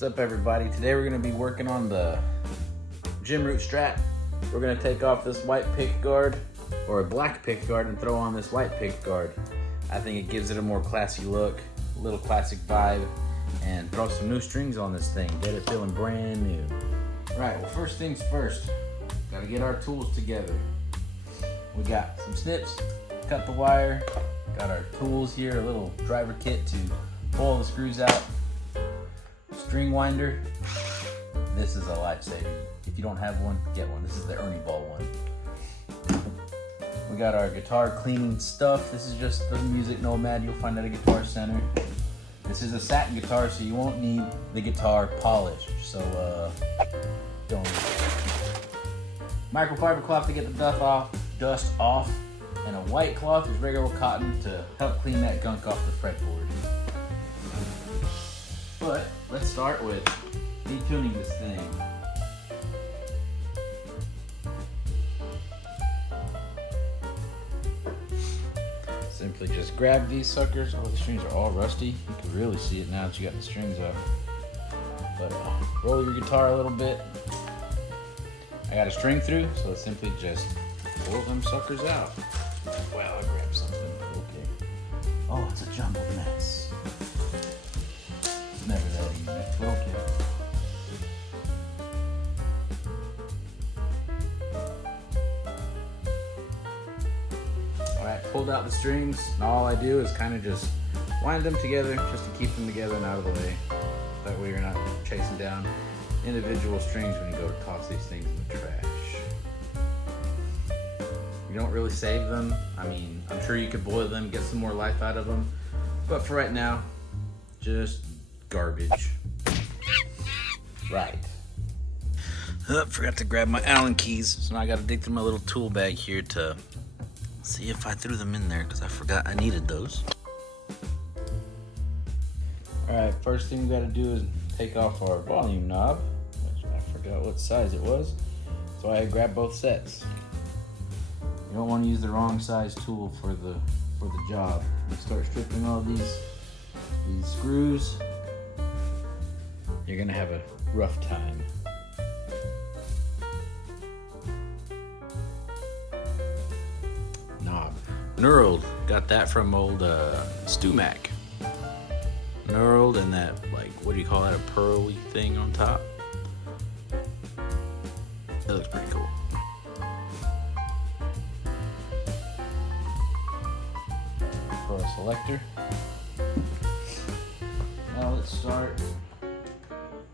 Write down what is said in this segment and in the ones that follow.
What's up, everybody? Today we're going to be working on the Jim Root Strat. We're going to take off this white pickguard, or a black pickguard, and throw on this white pickguard. I think it gives it a more classy look, a little classic vibe, and throw some new strings on this thing. Get it feeling brand new. Alright, well, first things first, got to get our tools together. We got some snips, cut the wire, got our tools here, a little driver kit to pull the screws out, string winder. This is a lifesaver. If you don't have one, get one. This is the Ernie Ball one. We got our guitar cleaning stuff. This is just the Music Nomad you'll find at a Guitar Center. This is a satin guitar, so you won't need the guitar polish. So don't need it. Microfiber cloth to get the dust off, and a white cloth is regular cotton to help clean that gunk off the fretboard. But let's start with detuning this thing. Simply just grab these suckers. Oh, the strings are all rusty. You can really see it now that you got the strings up. But roll your guitar a little bit. I got a string through, so simply just pull them suckers out. Well, I grabbed something. Okay. Oh, it's a jumbled mess. It's never that easy. Okay. Alright, pulled out the strings, and all I do is kind of just wind them together just to keep them together and out of the way. That way you're not chasing down individual strings when you go to toss these things in the trash. You don't really save them. I mean, I'm sure you could boil them, get some more life out of them. But for right now, just garbage. Right. Forgot to grab my Allen keys, so now I gotta dig through my little tool bag here to see if I threw them in there, because I forgot I needed those. Alright, first thing we gotta do is take off our volume knob, which I forgot what size it was, so I grabbed both sets. You don't want to use the wrong size tool for the job. You start stripping all these screws, you're gonna have a rough time. Knob. Knurled. Got that from old Stumac. Knurled, and that, like, what do you call that, a pearly thing on top? That looks pretty cool. For a selector. Now let's start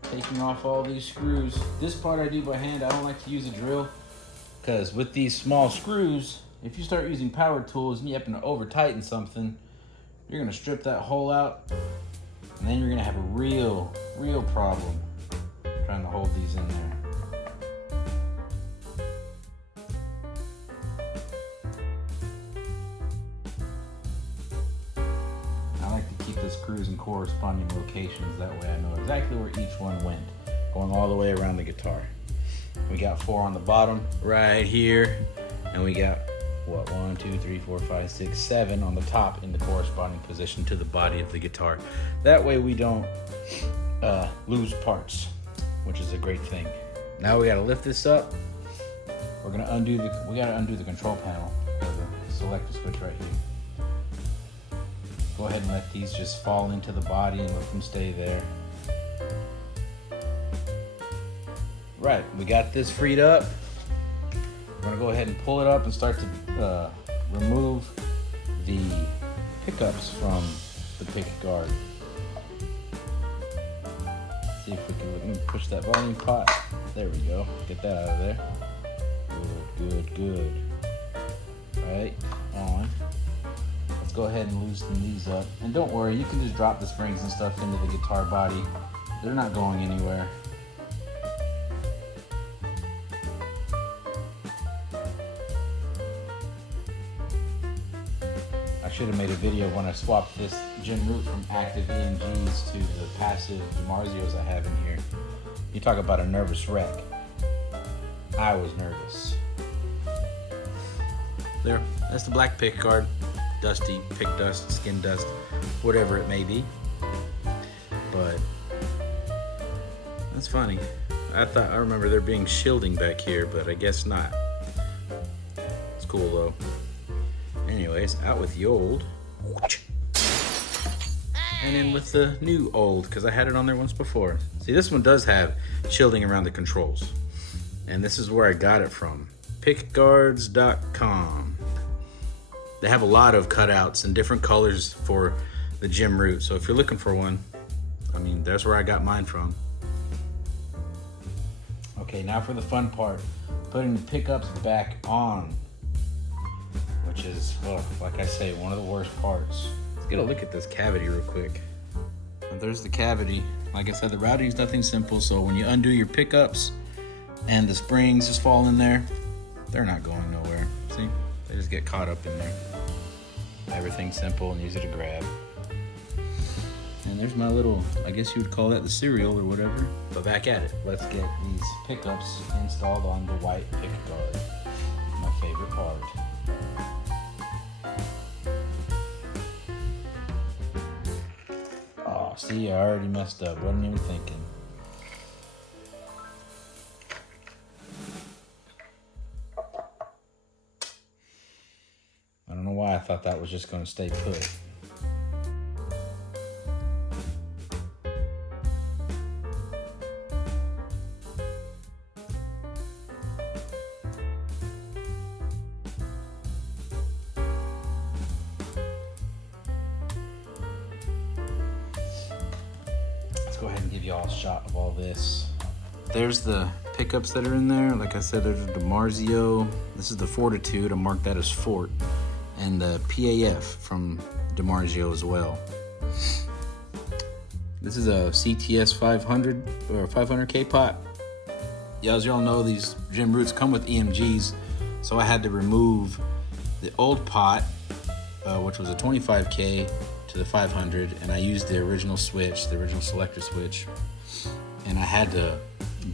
taking off all these screws. This part I do by hand. I don't like to use a drill, because with these small screws, if you start using power tools and you happen to over tighten something, you're gonna strip that hole out, and then you're gonna have a real problem trying to hold these in there. I like to keep the screws in corresponding locations. That way I know exactly where each one went, going all the way around the guitar. We got 4 on the bottom right here, and we got, what, 1, 2, 3, 4, 5, 6, 7 on the top in the corresponding position to the body of the guitar. That way we don't lose parts, which is a great thing. Now we gotta lift this up. We gotta undo the control panel, or the selector switch right here. Go ahead and let these just fall into the body and let them stay there. Right, we got this freed up. We're gonna go ahead and pull it up and start to remove the pickups from the pickguard. See if we can push that volume pot. There we go. Get that out of there. Good. Right on. Let's go ahead and loosen these up. And don't worry, you can just drop the springs and stuff into the guitar body. They're not going anywhere. I should have made a video when I swapped this Jim Root from active EMGs to the passive DiMarzios I have in here. You talk about a nervous wreck. I was nervous. There, that's the black pickguard. Dusty, pick dust, skin dust, whatever it may be. But That's funny. I remember there being shielding back here, but I guess not. It's cool though. Anyways, out with the old. And in with the new old, because I had it on there once before. See, this one does have shielding around the controls. And this is where I got it from. pickgaurds.com. They have a lot of cutouts and different colors for the Jim Root. So if you're looking for one, I mean, that's where I got mine from. Okay, now for the fun part. Putting the pickups back on. Which is, well, like I say, one of the worst parts. Let's get a look at this cavity real quick. And there's the cavity. Like I said, the routing is nothing simple, so when you undo your pickups and the springs just fall in there, they're not going nowhere. See? They just get caught up in there. Everything's simple and easy to grab. And there's my little, I guess you would call that the cereal or whatever. But back at it. Let's get these pickups installed on the white pickguard. My favorite part. Oh, see, I already messed up. Wasn't even thinking. I don't know why I thought that was just going to stay put. Let's go ahead and give you all a shot of all this. There's the pickups that are in there. Like I said, there's a DiMarzio. This is the Fortitude. I marked that as Fort. And the PAF from DiMarzio as well. This is a CTS 500 or 500K pot. Yeah, as y'all know, these Jim Roots come with EMGs, so I had to remove the old pot, which was a 25K, to the 500, and I used the original switch, the original selector switch, and I had to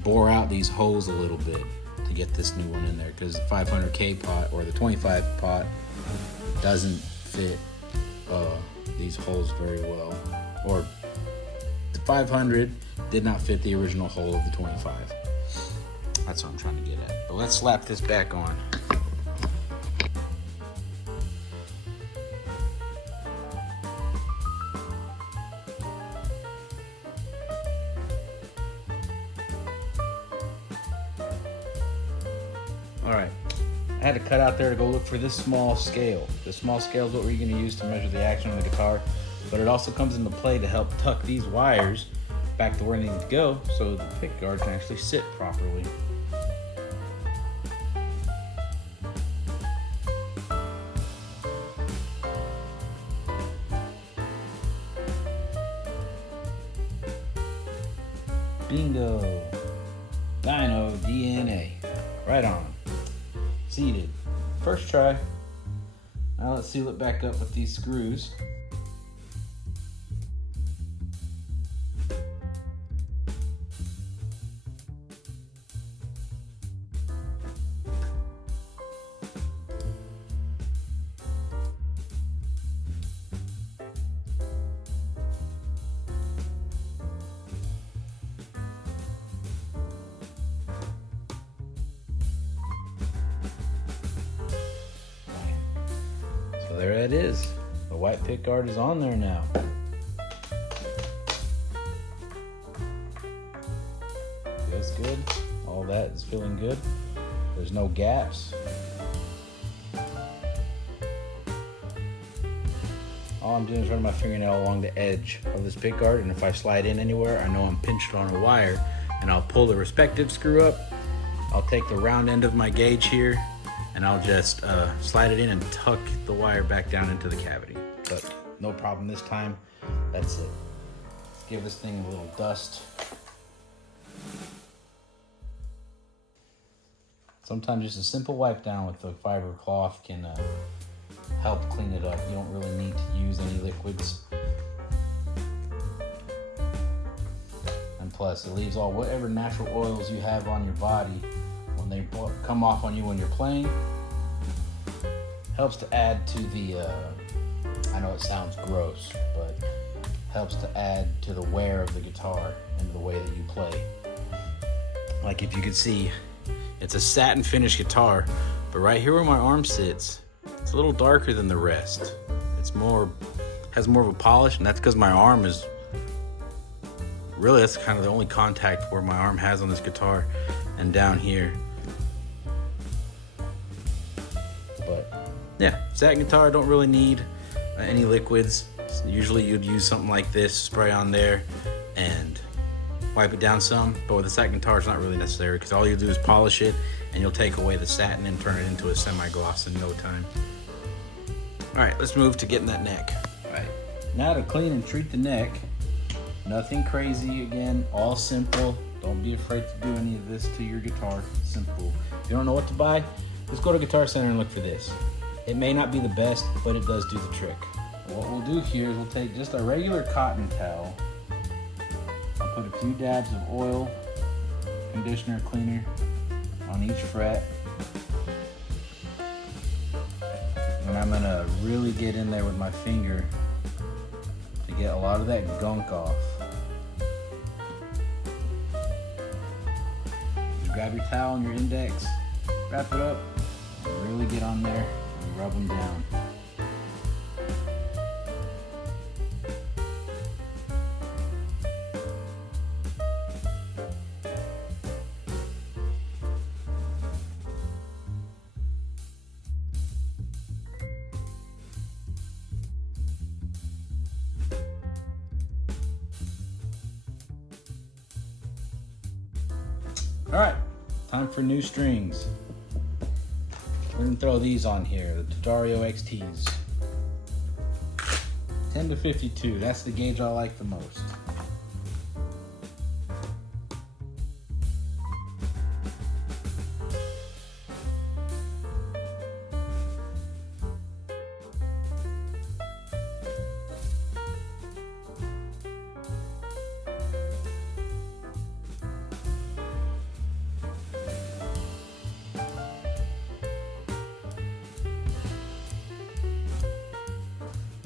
bore out these holes a little bit to get this new one in there, because the 500K pot or the 25 pot doesn't fit these holes very well, or the 500 did not fit the original hole of the 25. That's what I'm trying to get at. But let's slap this back on. All right, I had to cut out there to go look for this small scale. This small scale is what we're gonna use to measure the action on the guitar, but it also comes into play to help tuck these wires back to where they need to go so the pickguard can actually sit properly. Bingo! Dino DNA. Right on. Seated. First try. Now let's seal it back up with these screws. So there it is. The white pickguard is on there now. Feels good. All that is feeling good. There's no gaps. All I'm doing is running my fingernail along the edge of this pickguard, and if I slide in anywhere, I know I'm pinched on a wire, and I'll pull the respective screw up. I'll take the round end of my gauge here, and I'll just slide it in and tuck the wire back down into the cavity. But no problem this time. That's it. Let's give this thing a little dust. Sometimes just a simple wipe down with the fiber cloth can help clean it up. You don't really need to use any liquids. And plus, it leaves all whatever natural oils you have on your body when they come off on you when you're playing. Helps to add to the, I know it sounds gross, but helps to add to the wear of the guitar and the way that you play. like if you could see, it's a satin finish guitar, but right here where my arm sits, it's a little darker than the rest. It's more, has more of a polish, and that's because my arm is, really that's kind of the only contact where my arm has on this guitar, and down here. But yeah, satin guitar, don't really need any liquids. Usually you'd use something like this, spray on there and wipe it down some, but with a satin guitar it's not really necessary because all you do is polish it and you'll take away the satin and turn it into a semi-gloss in no time. All right, let's move to getting that neck. All right, now to clean and treat the neck. Nothing crazy, again, all simple. Don't be afraid to do any of this to your guitar, simple. If you don't know what to buy, just go to Guitar Center and look for this. It may not be the best, but it does do the trick. What we'll do here is we'll take just a regular cotton towel. I'll put a few dabs of oil, conditioner, cleaner on each fret. And I'm gonna really get in there with my finger to get a lot of that gunk off. Just grab your towel and your index, wrap it up, and really get on there and rub them down. All right, time for new strings. We're gonna throw these on here, the D'Addario XTs. 10 to 52, that's the gauge I like the most.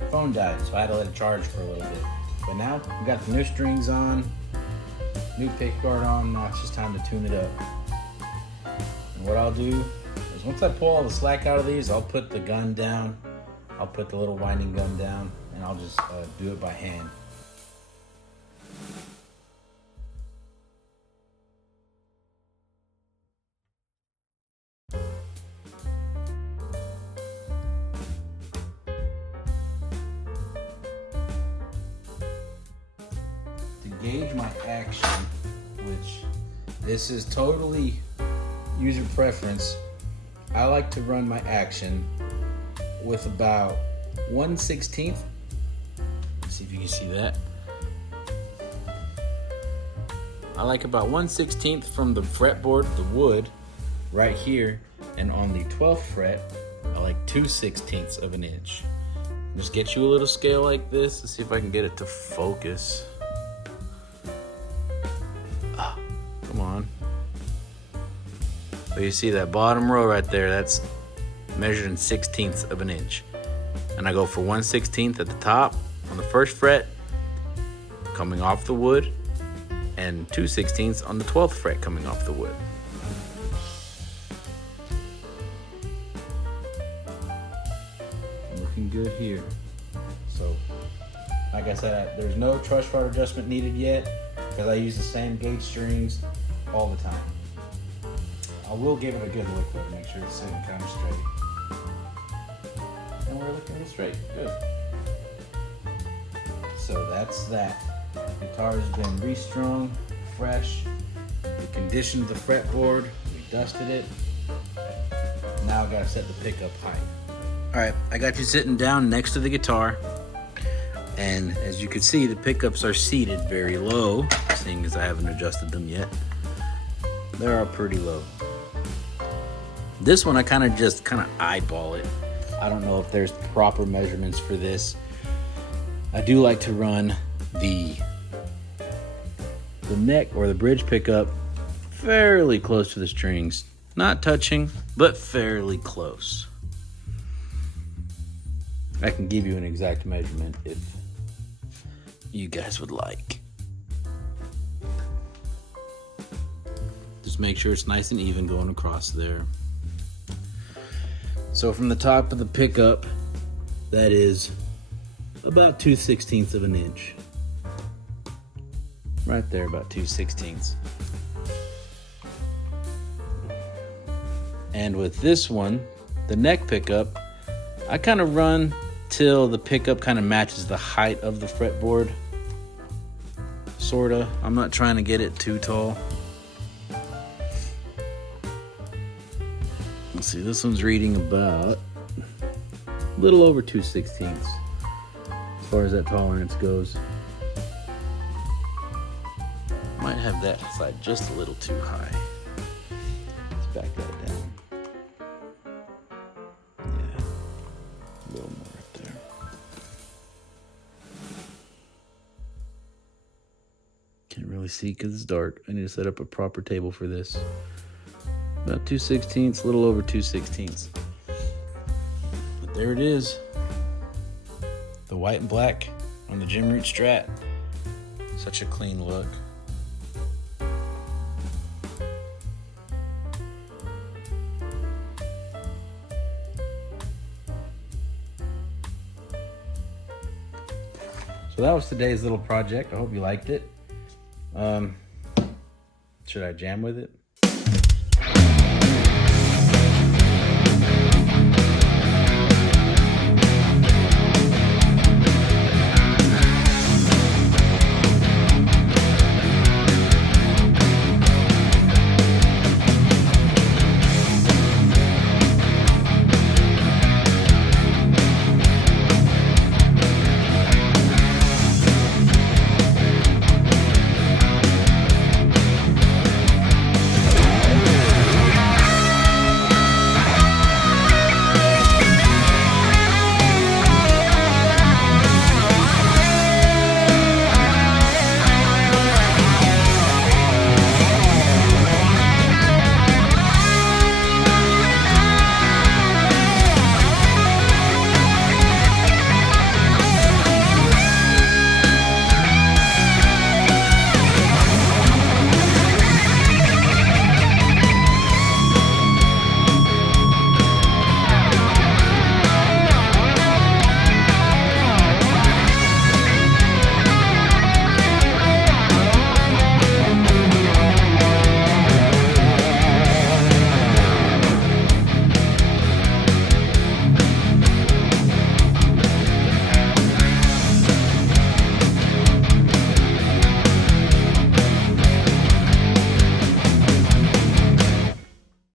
Phone died, so I had to let it charge for a little bit. But now we got the new strings on, new pickguard on. Now it's just time to tune it up. And what I'll do is once I pull all the slack out of these, I'll put the gun down. I'll put the little winding gun down, and I'll just do it by hand. Gauge my action, which this is totally user preference. I like to run my action with about 1/16. Let's see if you can see that. I like about 1/16 from the fretboard, the wood, right here, and on the 12th fret, I like 2/16 of an inch. Just get you a little scale like this. Let's see if I can get it to focus. Come on. So you see that bottom row right there, that's measured in 1/16 of an inch. And I go for 1/16 at the top on the first fret coming off the wood, and 2/16 on the 12th fret coming off the wood. Looking good here. So, like I said, there's no truss rod adjustment needed yet because I use the same gauge strings all the time. I will give it a good look though to make sure it's sitting kind of straight. And we're looking straight, good. So that's that. The guitar has been restrung, fresh. We conditioned the fretboard, we dusted it. Now I gotta set the pickup height. All right, I got you sitting down next to the guitar. And as you can see, the pickups are seated very low, seeing as I haven't adjusted them yet. They're all pretty low. This one, I kind of eyeball it. I don't know if there's proper measurements for this. I do like to run the neck or the bridge pickup fairly close to the strings. Not touching, but fairly close. I can give you an exact measurement if you guys would like. Just Just make sure it's nice and even going across there. So from the top of the pickup, that is about 2/16 of an inch. Right there, about 2/16. And with this one, the neck pickup, I kind of run till the pickup kind of matches the height of the fretboard. Sorta. I'm not trying to get it too tall. Let's see, this one's reading about a little over 2/16 as far as that tolerance goes. Might have that side just a little too high. Let's back that down. Yeah, a little more up there. Can't really see because it's dark. I need to set up a proper table for this. About 2/16, a little over 2/16. But there it is. The white and black on the Jim Root Strat. Such a clean look. So that was today's little project. I hope you liked it. Should I jam with it?